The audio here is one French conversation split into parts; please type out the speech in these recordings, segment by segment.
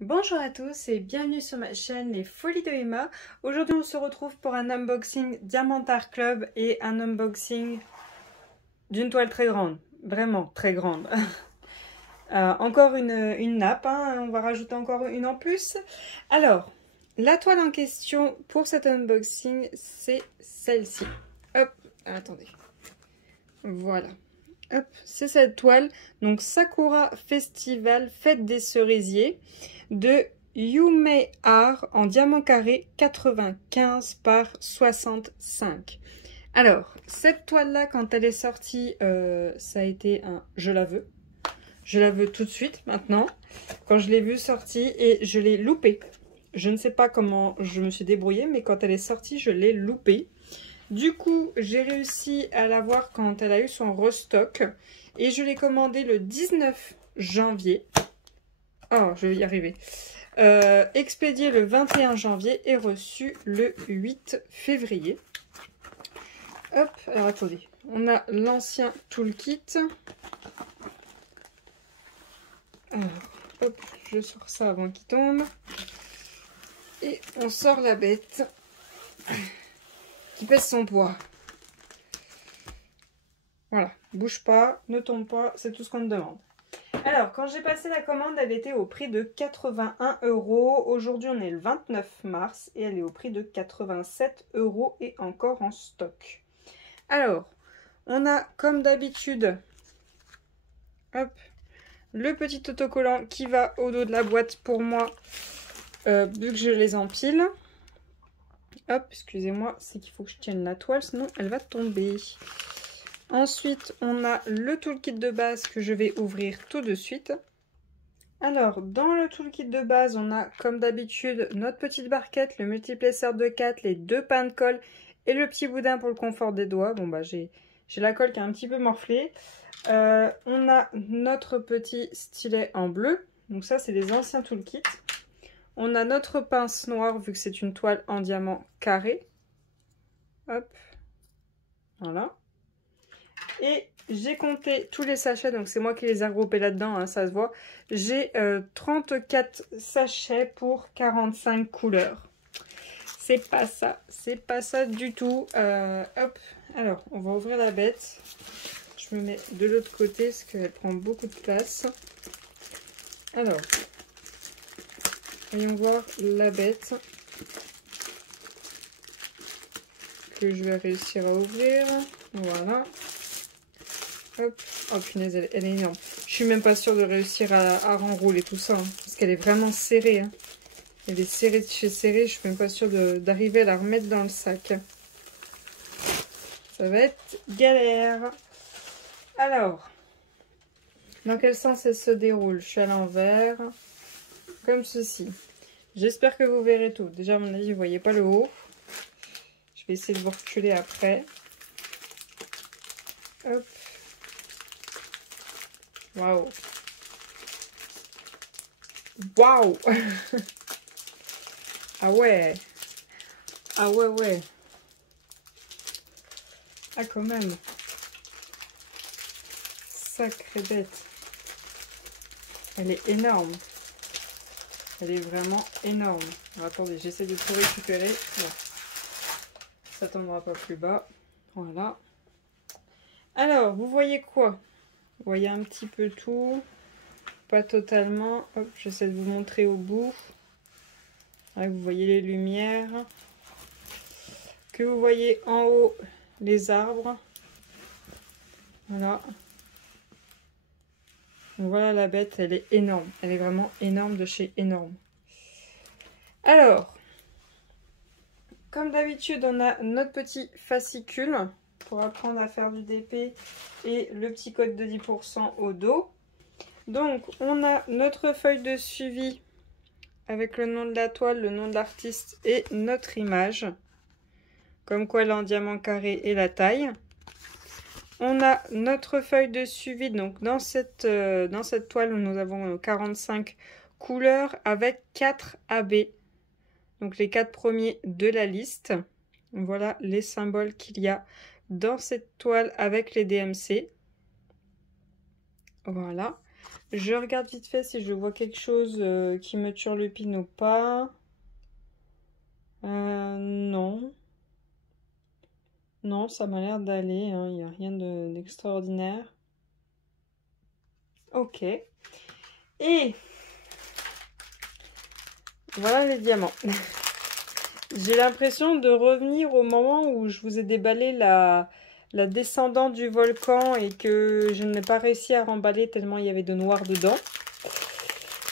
Bonjour à tous et bienvenue sur ma chaîne Les Folies de Emma. Aujourd'hui on se retrouve pour un unboxing Diamant Art Club et un unboxing d'une toile très grande, vraiment très grande. Encore une nappe, hein, on va rajouter encore une en plus. Alors, la toile en question pour cet unboxing c'est celle-ci. Hop, attendez. Voilà. Hop, c'est cette toile, donc Sakura Festival Fête des Cerisiers de Yume Art en diamant carré 95 par 65. Alors, cette toile-là, quand elle est sortie, ça a été un « je la veux ». Je la veux tout de suite, maintenant, quand je l'ai vue sortie et je l'ai loupée. Je ne sais pas comment je me suis débrouillée, mais quand elle est sortie, je l'ai loupée. Du coup, j'ai réussi à l'avoir quand elle a eu son restock et je l'ai commandé le 19 janvier. Oh, je vais y arriver. Expédié le 21 janvier et reçu le 8 février. Hop, alors attendez. On a l'ancien toolkit. Alors, hop, je sors ça avant qu'il tombe. Et on sort la bête qui pèse son poids. Voilà, bouge pas, ne tombe pas, c'est tout ce qu'on me demande. Alors, quand j'ai passé la commande, elle était au prix de 81 €. Aujourd'hui, on est le 29 mars et elle est au prix de 87 € et encore en stock. Alors, on a comme d'habitude, hop, le petit autocollant qui va au dos de la boîte pour moi, vu que je les empile. Hop, excusez-moi, c'est qu'il faut que je tienne la toile, sinon elle va tomber. Ensuite, on a le toolkit de base que je vais ouvrir tout de suite. Alors, dans le toolkit de base, on a comme d'habitude notre petite barquette, le multiplesseur de 4, les deux pains de colle et le petit boudin pour le confort des doigts. Bon, bah j'ai la colle qui est un petit peu morflée. On a notre petit stylet en bleu. Donc ça, c'est les anciens toolkits. On a notre pince noire, vu que c'est une toile en diamant carré. Hop. Voilà. Et j'ai compté tous les sachets, donc c'est moi qui les ai regroupés là-dedans, hein, ça se voit. J'ai 34 sachets pour 45 couleurs. C'est pas ça du tout. Hop, alors on va ouvrir la bête. Je me mets de l'autre côté parce qu'elle prend beaucoup de place. Alors, voyons voir la bête que je vais réussir à ouvrir. Voilà. Hop. Oh punaise, elle est énorme. Je suis même pas sûre de réussir à renrouler tout ça, hein, parce qu'elle est vraiment serrée. Hein. Elle est serrée de chez serrée, je suis même pas sûre d'arriver à la remettre dans le sac. Ça va être galère. Alors, dans quel sens elle se déroule? Je suis à l'envers, comme ceci. J'espère que vous verrez tout. Déjà, à mon avis, vous voyez pas le haut. Je vais essayer de vous reculer après. Hop. Waouh! Waouh! Ah ouais! Ah ouais, ouais! Ah, quand même! Sacrée bête! Elle est énorme! Elle est vraiment énorme! Alors, attendez, j'essaie de tout récupérer. Bon. Ça tombera pas plus bas. Voilà. Alors, vous voyez quoi? Vous voyez un petit peu tout, pas totalement. Hop, j'essaie de vous montrer au bout. Là, vous voyez les lumières. Que vous voyez en haut les arbres. Voilà. Donc voilà la bête, elle est énorme. Elle est vraiment énorme de chez énorme. Alors, comme d'habitude, on a notre petit fascicule pour apprendre à faire du DP et le petit code de 10% au dos. Donc, on a notre feuille de suivi avec le nom de la toile, le nom de l'artiste et notre image. Comme quoi elle est en diamant carré et la taille. On a notre feuille de suivi. Donc, dans cette toile, nous avons 45 couleurs avec 4 AB. Donc, les 4 premiers de la liste. Voilà les symboles qu'il y a dans cette toile avec les DMC. Voilà. Je regarde vite fait si je vois quelque chose qui me turlupine ou pas. Non. Non, ça m'a l'air d'aller, hein. Il n'y a rien d'extraordinaire. Ok. Et voilà les diamants. J'ai l'impression de revenir au moment où je vous ai déballé la descendante du volcan et que je n'ai pas réussi à remballer tellement il y avait de noir dedans.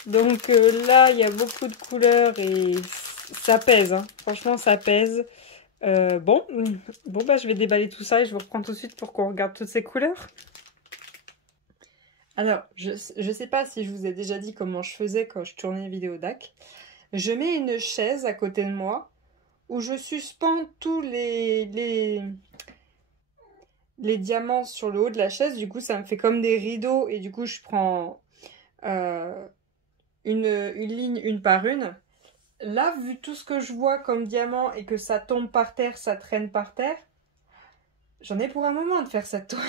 Donc là, il y a beaucoup de couleurs et ça pèse, hein. Franchement, ça pèse. Bon, bah, je vais déballer tout ça et je vous reprends tout de suite pour qu'on regarde toutes ces couleurs. Alors, je sais pas si je vous ai déjà dit comment je faisais quand je tournais une vidéo DAC. Je mets une chaise à côté de moi où je suspends tous les diamants sur le haut de la chaise. Du coup, ça me fait comme des rideaux et du coup, je prends une ligne une par une. Là, vu tout ce que je vois comme diamant et que ça tombe par terre, ça traîne par terre, j'en ai pour un moment de faire cette toile.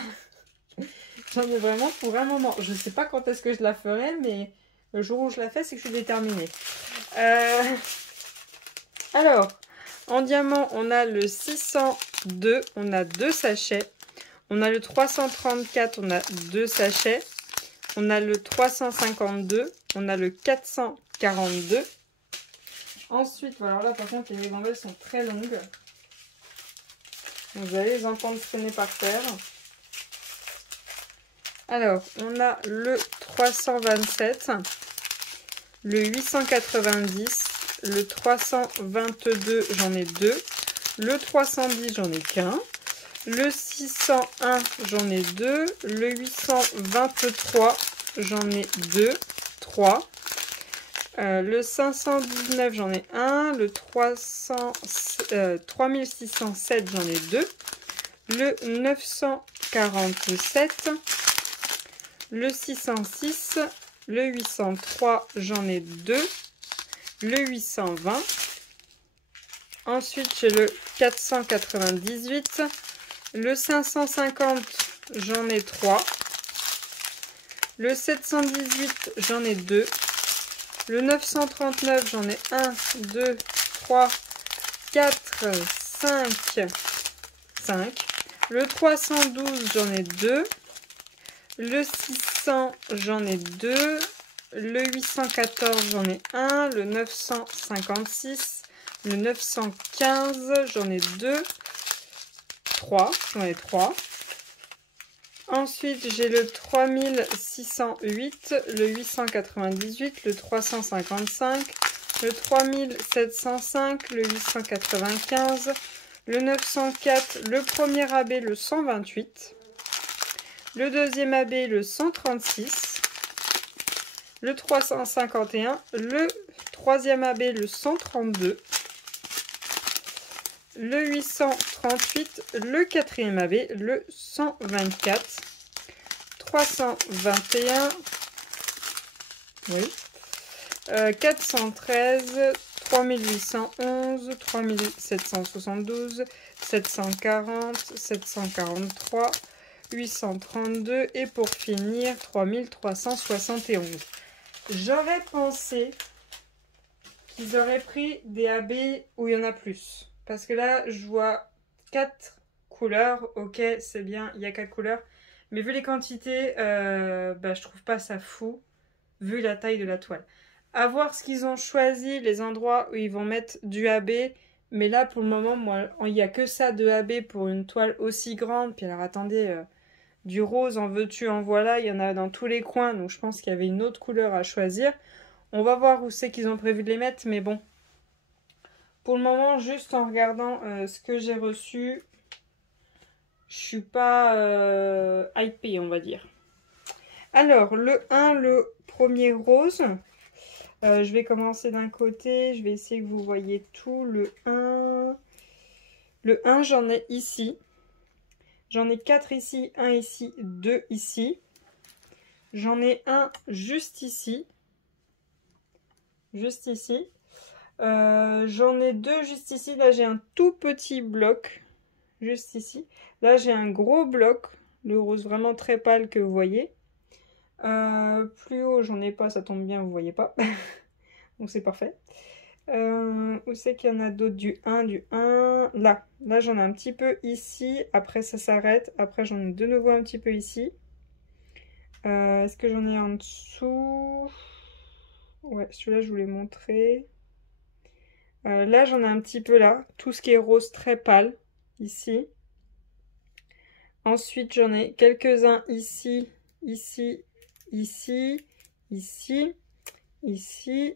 J'en ai vraiment pour un moment. Je sais pas quand est-ce que je la ferai, mais le jour où je la fais, c'est que je suis déterminée. Alors, en diamant, on a le 602, on a 2 sachets. On a le 334, on a 2 sachets. On a le 352, on a le 442. Ensuite, voilà, là par contre, les ribambelles sont très longues. Vous allez les entendre traîner par terre. Alors, on a le 327, le 890, le 322, j'en ai 2. Le 310, j'en ai qu'un. Le 601, j'en ai 2. Le 823, j'en ai 2. 3. Le 519, j'en ai 1. Le 3607, j'en ai 2. Le 947. Le 606. Le 803, j'en ai 2. Le 820. Ensuite, j'ai le 498. Le 550, j'en ai 3. Le 718, j'en ai 2. Le 939, j'en ai 1, 2, 3, 4, 5, 5. Le 312, j'en ai 2. Le 600, j'en ai 2. Le 814, j'en ai 1. Le 956, le 915, j'en ai 2. 3, j'en ai 3. Ensuite, j'ai le 3608, le 898, le 355, le 3705, le 895, le 904, le premier AB, le 128, le deuxième AB, le 136, le 351, le troisième AB, le 132, le 838, le quatrième AB, le 124, 321, oui, 413, 3811, 3772, 740, 743, 832 et pour finir 3371. J'aurais pensé qu'ils auraient pris des AB où il y en a plus. Parce que là, je vois 4 couleurs. Ok, c'est bien, il y a 4 couleurs. Mais vu les quantités, je trouve pas ça fou, vu la taille de la toile. À voir ce qu'ils ont choisi, les endroits où ils vont mettre du AB. Mais là, pour le moment, moi, il n'y a que ça de AB pour une toile aussi grande. Puis alors, attendez, du rose, en veux-tu, en voilà. Il y en a dans tous les coins. Donc, je pense qu'il y avait une autre couleur à choisir. On va voir où c'est qu'ils ont prévu de les mettre. Mais bon, pour le moment, juste en regardant ce que j'ai reçu, je suis pas hypée, on va dire. Alors, le 1, le premier rose. Je vais commencer d'un côté. Je vais essayer que vous voyez tout. Le 1, j'en ai ici. J'en ai 4 ici, 1 ici, 2 ici. J'en ai un juste ici. Juste ici. J'en ai 2 juste ici. Là, j'ai un tout petit bloc. Juste ici. Là, j'ai un gros bloc. Le rose vraiment très pâle que vous voyez. Plus haut, j'en ai pas, ça tombe bien, vous voyez pas. Donc c'est parfait. Où c'est qu'il y en a d'autres? Du 1, du 1. Là j'en ai un petit peu ici. Après ça s'arrête. Après j'en ai de nouveau un petit peu ici. Est-ce que j'en ai en dessous? Ouais, celui-là je vous l'ai montré. Là j'en ai un petit peu là. Tout ce qui est rose très pâle. Ici. Ensuite j'en ai quelques-uns ici. Ici. Ici. Ici. Ici.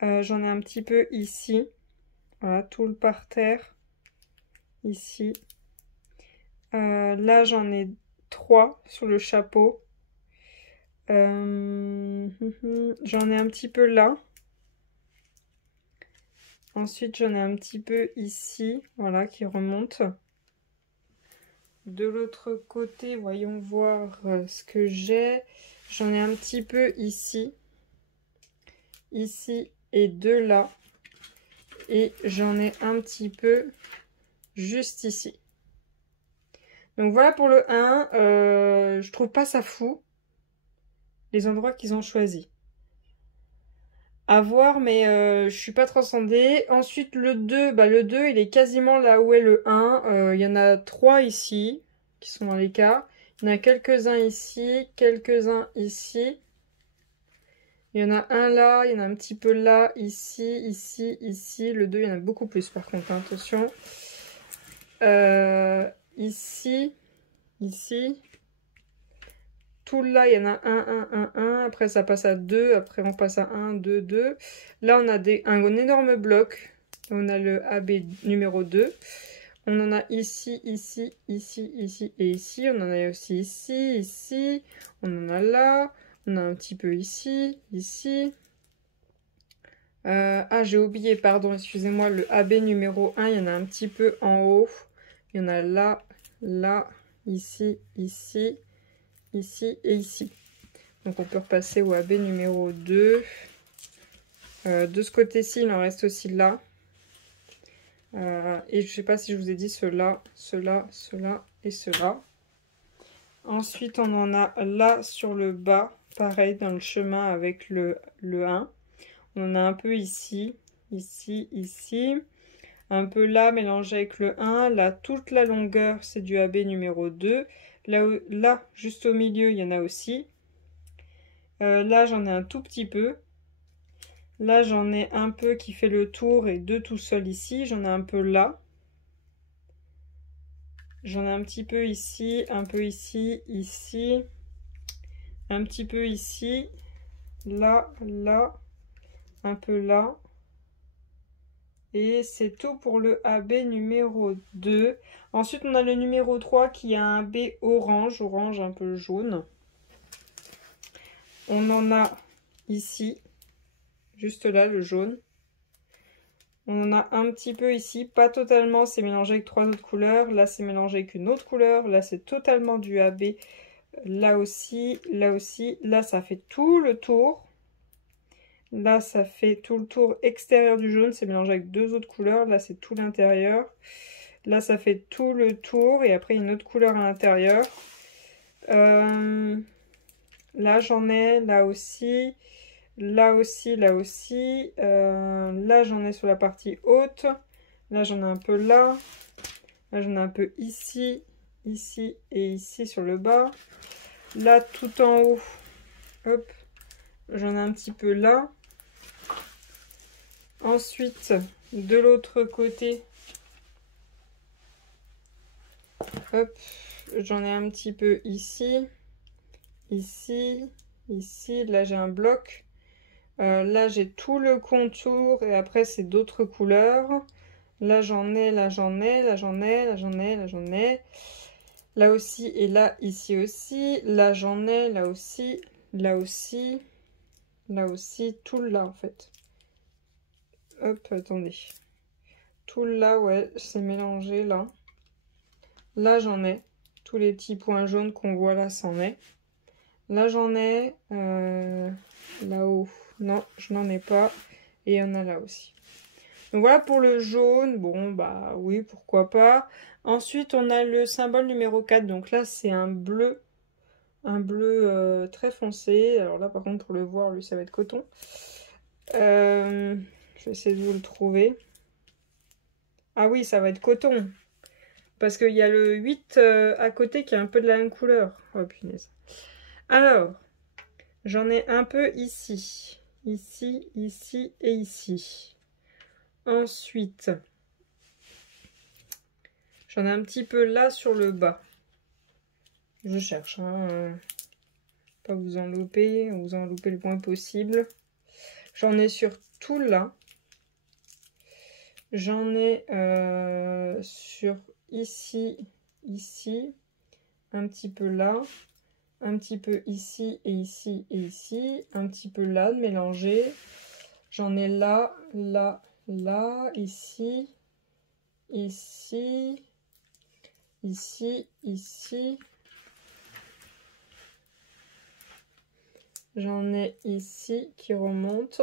J'en ai un petit peu ici. Voilà, tout le parterre. Ici. Là, j'en ai 3 sur le chapeau. J'en ai un petit peu là. Ensuite, j'en ai un petit peu ici. Voilà, qui remonte. De l'autre côté, voyons voir ce que j'ai. J'en ai un petit peu ici. Ici et 2 là. Et j'en ai un petit peu juste ici. Donc voilà pour le 1. Je trouve pas ça fou, les endroits qu'ils ont choisis. À voir, mais je suis pas transcendée. Ensuite, le 2, le 2, il est quasiment là où est le 1. Il y en a 3 ici, qui sont dans les cas. Il y en a quelques-uns ici, quelques-uns ici. Il y en a un là, il y en a un petit peu là, ici, ici, ici. Le 2, il y en a beaucoup plus par contre, hein, attention. Ici, ici. Tout là, il y en a 1. Après, ça passe à 2. Après, on passe à 1, 2, 2. Là, on a un énorme bloc. On a le AB numéro 2. On en a ici, ici, ici, ici et ici. On en a aussi ici, ici. On en a là. On a un petit peu ici, ici. Ah, j'ai oublié, pardon, excusez-moi. Le AB numéro 1, il y en a un petit peu en haut. Il y en a là, là, ici, ici, ici et ici. Donc on peut repasser au AB numéro 2. De ce côté-ci, il en reste aussi là. Et je ne sais pas si je vous ai dit ceux-là, ceux-là, ceux-là et ceux-là. Ensuite, on en a là sur le bas, pareil, dans le chemin avec le 1. On en a un peu ici, ici, ici. Un peu là, mélangé avec le 1. Là, toute la longueur, c'est du AB numéro 2. Là, juste au milieu, il y en a aussi. Là, j'en ai un tout petit peu. Là, j'en ai un peu qui fait le tour et 2 tout seul ici. J'en ai un peu là. J'en ai un petit peu ici, un peu ici, ici. Un petit peu ici. Là, là. Un peu là. Et c'est tout pour le AB numéro 2. Ensuite, on a le numéro 3 qui a un B orange, orange un peu jaune. On en a ici, juste là, le jaune. On en a un petit peu ici, pas totalement, c'est mélangé avec 3 autres couleurs. Là, c'est mélangé avec une autre couleur. Là, c'est totalement du AB. Là aussi, là aussi. Là, ça fait tout le tour. Là, ça fait tout le tour extérieur du jaune. C'est mélangé avec 2 autres couleurs. Là, c'est tout l'intérieur. Là, ça fait tout le tour. Et après, une autre couleur à l'intérieur. Là, j'en ai. Là aussi. Là aussi, là aussi. Là, j'en ai sur la partie haute. Là, j'en ai un peu là. Là, j'en ai un peu ici, ici et ici sur le bas. Là, tout en haut. Hop. J'en ai un petit peu là. Ensuite, de l'autre côté. Hop. J'en ai un petit peu ici. Ici. Ici. Là, j'ai un bloc. Là, j'ai tout le contour et après, c'est d'autres couleurs. Là, j'en ai, là, j'en ai, là, j'en ai, là, j'en ai, là, j'en ai. Là aussi et là, ici aussi. Là, j'en ai, là aussi, là aussi, là aussi, tout là, en fait. Hop, attendez. Tout là, ouais, c'est mélangé, là. Là, j'en ai. Tous les petits points jaunes qu'on voit là, c'en est. Là, j'en ai. Là-haut. Non, je n'en ai pas. Et il y en a là aussi. Donc voilà pour le jaune. Bon, bah oui, pourquoi pas. Ensuite, on a le symbole numéro 4. Donc là, c'est un bleu un bleu très foncé. Alors là, par contre, pour le voir, lui, ça va être coton. Je vais essayer de vous le trouver. Ah oui, ça va être coton. Parce qu'il y a le 8 à côté qui est un peu de la même couleur. Oh punaise. Alors, j'en ai un peu ici. Ici, ici et ici. Ensuite, j'en ai un petit peu là sur le bas. Je cherche, hein. Pas vous en louper le moins possible. J'en ai sur tout là. J'en ai sur ici, ici, un petit peu là, un petit peu ici et ici et ici, un petit peu là de mélanger. J'en ai là, là, là, ici, ici, ici, ici. J'en ai ici qui remonte,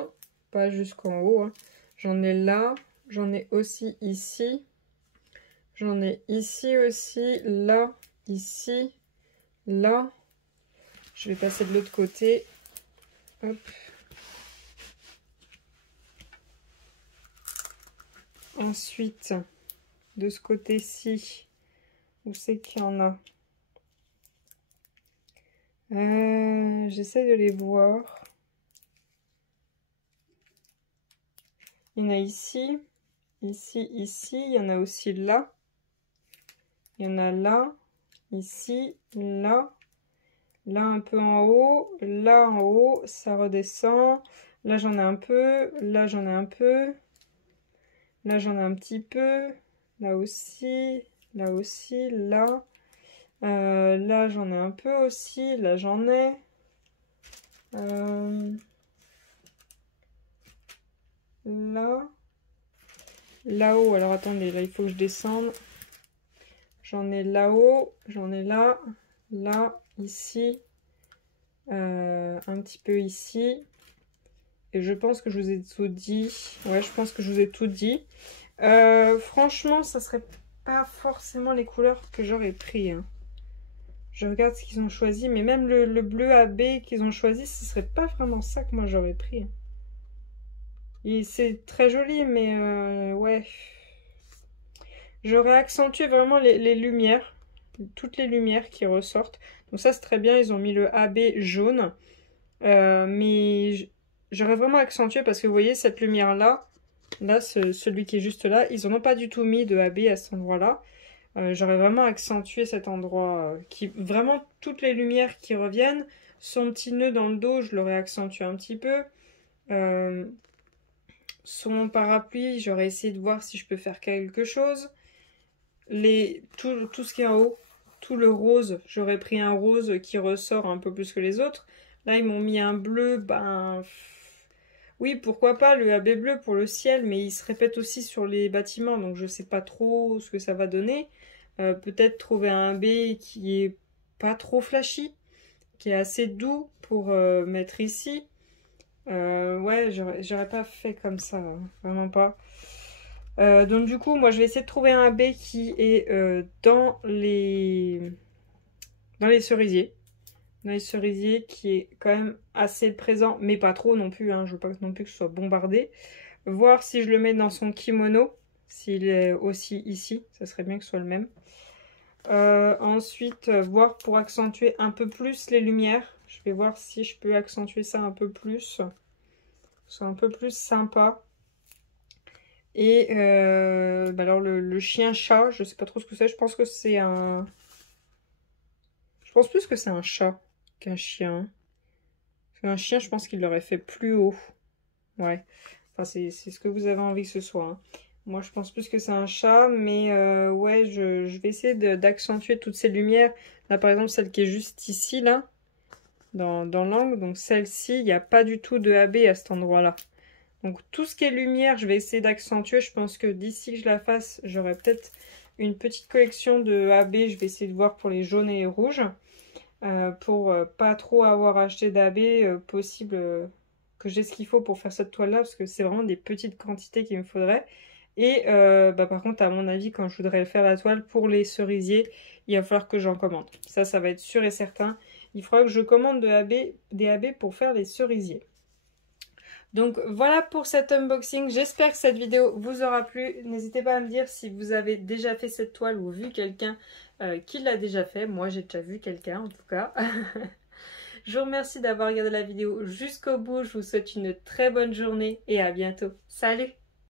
pas jusqu'en haut, hein. J'en ai là, j'en ai aussi ici. J'en ai ici aussi, là, ici, là. Je vais passer de l'autre côté. Hop. Ensuite, de ce côté-ci, où c'est qu'il y en a? J'essaie de les voir. Il y en a ici, ici, ici. Il y en a aussi là. Il y en a là, ici, là. Là un peu en haut, là en haut, ça redescend. Là j'en ai un peu, là j'en ai un peu. Là j'en ai un petit peu. Là aussi, là aussi, là. Là j'en ai un peu aussi, là j'en ai. Là. Là-haut, alors attendez, là il faut que je descende. J'en ai là-haut, j'en ai là, là, ici, un petit peu ici. Et je pense que je vous ai tout dit. Ouais, je pense que je vous ai tout dit. Franchement, ça serait pas forcément les couleurs que j'aurais pris, hein. Je regarde ce qu'ils ont choisi, mais même le bleu AB qu'ils ont choisi, ce serait pas vraiment ça que moi j'aurais pris, hein. C'est très joli, mais ouais. J'aurais accentué vraiment les lumières, toutes les lumières qui ressortent. Donc ça c'est très bien, ils ont mis le AB jaune. Mais j'aurais vraiment accentué parce que vous voyez cette lumière là, celui qui est juste là, ils n'en ont pas du tout mis de AB à cet endroit là. J'aurais vraiment accentué cet endroit qui vraiment toutes les lumières qui reviennent. Son petit nœud dans le dos, je l'aurais accentué un petit peu. Son parapluie, j'aurais essayé de voir si je peux faire quelque chose. Tout ce qui est en haut, tout le rose, j'aurais pris un rose qui ressort un peu plus que les autres. Là, ils m'ont mis un bleu, ben... Oui, pourquoi pas le AB bleu pour le ciel, mais il se répète aussi sur les bâtiments, donc je sais pas trop ce que ça va donner. Peut-être trouver un AB qui est pas trop flashy, qui est assez doux pour mettre ici. Ouais, j'aurais pas fait comme ça, vraiment pas. Donc du coup, moi je vais essayer de trouver un AB qui est dans les cerisiers. Dans les cerisiers qui est quand même assez présent, mais pas trop non plus, hein, je veux pas non plus que ce soit bombardé. Voir si je le mets dans son kimono, s'il est aussi ici, ça serait bien que ce soit le même. Ensuite, voir pour accentuer un peu plus les lumières. Je vais voir si je peux accentuer ça un peu plus. C'est un peu plus sympa. Et bah alors le chien-chat, je sais pas trop ce que c'est. Je pense que c'est un... Je pense plus que c'est un chat qu'un chien. Un chien, je pense qu'il l'aurait fait plus haut. Ouais. Enfin, c'est ce que vous avez envie que ce soit, hein. Moi, je pense plus que c'est un chat, mais ouais, je vais essayer d'accentuer toutes ces lumières. Là, par exemple, celle qui est juste ici, là, dans l'angle. Donc, celle-ci, il n'y a pas du tout de AB à cet endroit-là. Donc, tout ce qui est lumière, je vais essayer d'accentuer. Je pense que d'ici que je la fasse, j'aurai peut-être une petite collection de AB. Je vais essayer de voir pour les jaunes et les rouges. Pour pas trop avoir acheté d'AB possible que j'ai ce qu'il faut pour faire cette toile là, parce que c'est vraiment des petites quantités qu'il me faudrait. Et bah, par contre, à mon avis, quand je voudrais faire la toile pour les cerisiers, il va falloir que j'en commande. Ça va être sûr et certain. il faudra que je commande des AB pour faire les cerisiers. Donc voilà pour cet unboxing, j'espère que cette vidéo vous aura plu. N'hésitez pas à me dire si vous avez déjà fait cette toile ou vu quelqu'un qui l'a déjà fait. Moi j'ai déjà vu quelqu'un en tout cas. Je vous remercie d'avoir regardé la vidéo jusqu'au bout, je vous souhaite une très bonne journée et à bientôt. Salut!